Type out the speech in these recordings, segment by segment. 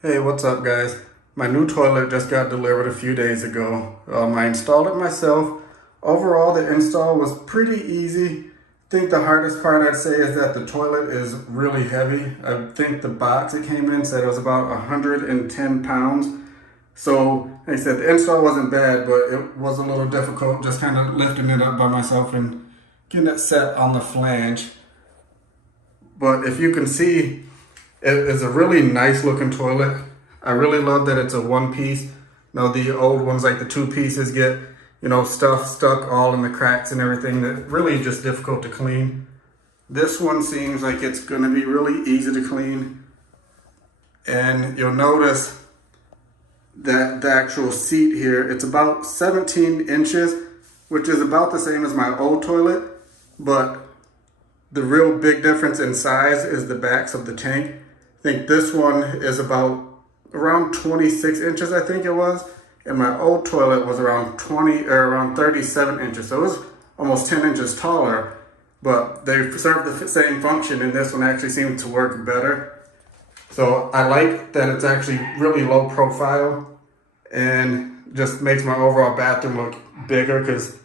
Hey, what's up, guys? My new toilet just got delivered a few days ago. I installed it myself. Overall, the install was pretty easy. I think the hardest part I'd say is that the toilet is really heavy. I think the box it came in said it was about 110 pounds. So, like I said, the install wasn't bad, but it was a little difficult just kind of lifting it up by myself and getting it set on the flange. But if you can see, it is a really nice looking toilet. I really love that it's a one piece. Now the old ones, like the two pieces, get, stuff stuck all in the cracks and everything that really just difficult to clean. This one seems like it's gonna be really easy to clean. And you'll notice that the actual seat here, it's about 17 inches, which is about the same as my old toilet, but the real big difference in size is the backs of the tank. I think this one is about around 26 inches, I think it was. And my old toilet was around 37 inches. So it was almost 10 inches taller, but they serve the same function, and this one actually seemed to work better. So I like that it's actually really low profile and just makes my overall bathroom look bigger, because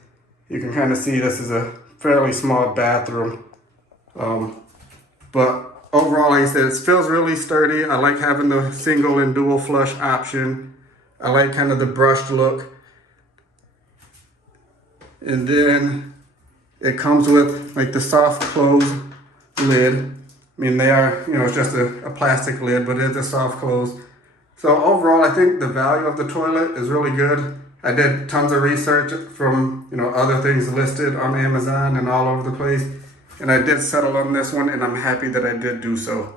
you can kind of see this is a fairly small bathroom. But overall, like I said, it feels really sturdy. I like having the single and dual flush option. I like kind of the brushed look. And then it comes with like the soft close lid. I mean, they are, it's just a plastic lid, but it's a soft close. So overall, I think the value of the toilet is really good. I did tons of research from, other things listed on Amazon and all over the place. And I did settle on this one, and I'm happy that I did do so.